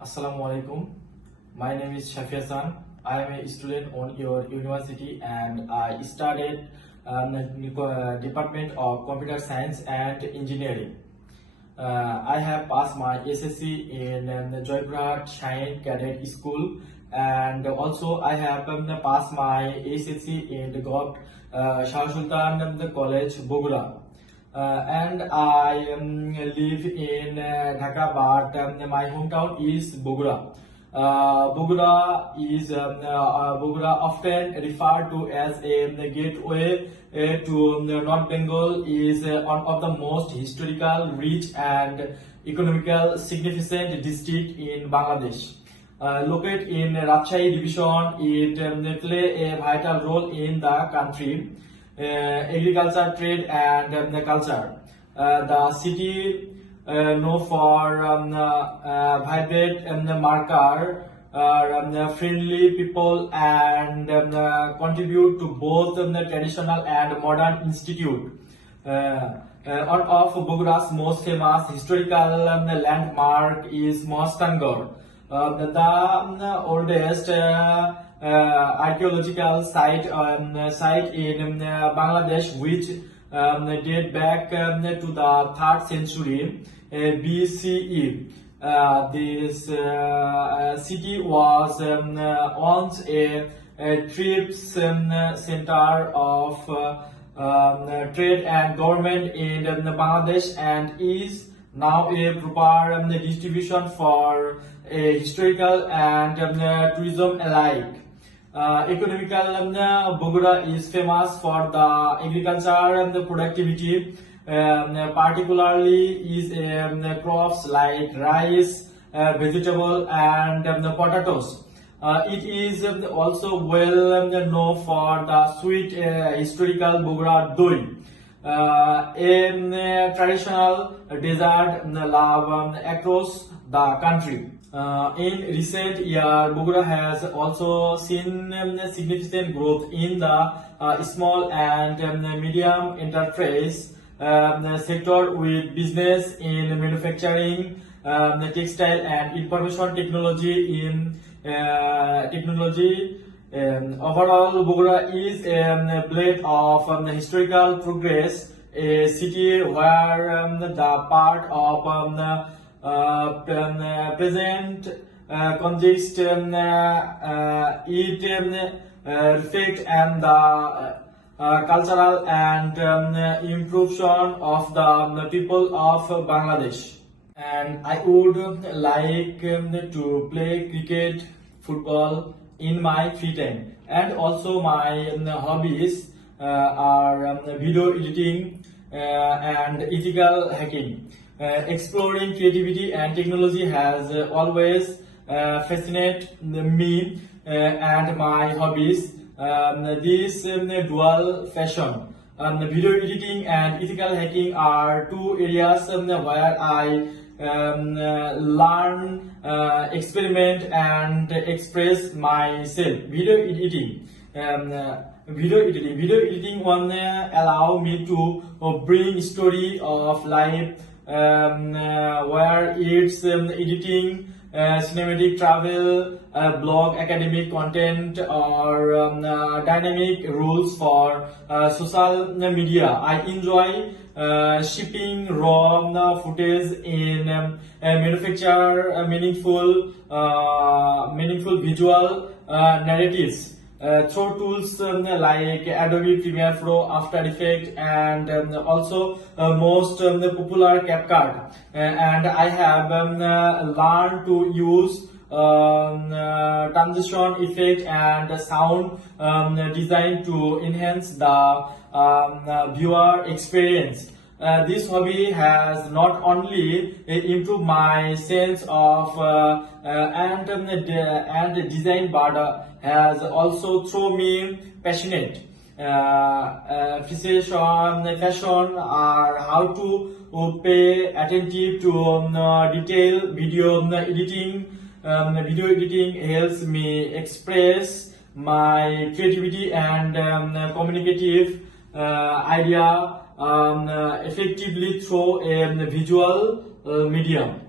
Assalamu alaikum. My name is Shafi Hassan. I am a student on your university and I studied the Department of Computer Science and Engineering. I have passed my SSC in Joypurhat Shine Cadet School, and also I have passed my SSC in the GOVT Shah Sultan College, Bogura. And I live in Dhaka, but my hometown is Bogura. Bogura often referred to as the gateway to North Bengal, is one of the most historical, rich and economical significant district in Bangladesh. Located in Rajshahi division, it play a vital role in the country. Agriculture, trade and the culture. The city known for vibrant marker, friendly people, and contribute to both the traditional and modern institute. One of Bogura's most famous historical landmark is Mostangar, the oldest archaeological site in Bangladesh, which date back to the 3rd century BCE. This city was once a trade center of trade and government in Bangladesh, and is now a proper distribution for historical and tourism alike. Economical, Bogura is famous for the agriculture and the productivity, particularly is crops like rice, vegetable and potatoes. It is also well known for the sweet historical Bogura Doi, a traditional dessert loved across the country. In recent years, Bogura has also seen significant growth in the small and medium enterprise sector, with business in manufacturing, textile and information technology. Overall, Bogura is a blend of historical progress, a city where the part of present context it reflect and the cultural and improvement of the people of Bangladesh. And I would like to play cricket, football in my free time, and also my hobbies are video editing and ethical hacking. Exploring creativity and technology has always fascinated me and my hobbies. This dual fashion, video editing and ethical hacking, are two areas where I learn, experiment and express myself. Video editing one allow me to bring story of life, where it's editing, cinematic travel, blog, academic content, or dynamic rules for social media. I enjoy shipping raw footage in manufacture meaningful visual narratives through tools like Adobe Premiere Pro, After Effects, and also most popular CapCut. And I have learned to use transition effect and sound design to enhance the viewer experience. This hobby has not only improved my sense of and design, but has also thrown me passionate fashion, or how to pay attentive to detail. Video editing helps me express my creativity and communicative idea effectively through a visual medium.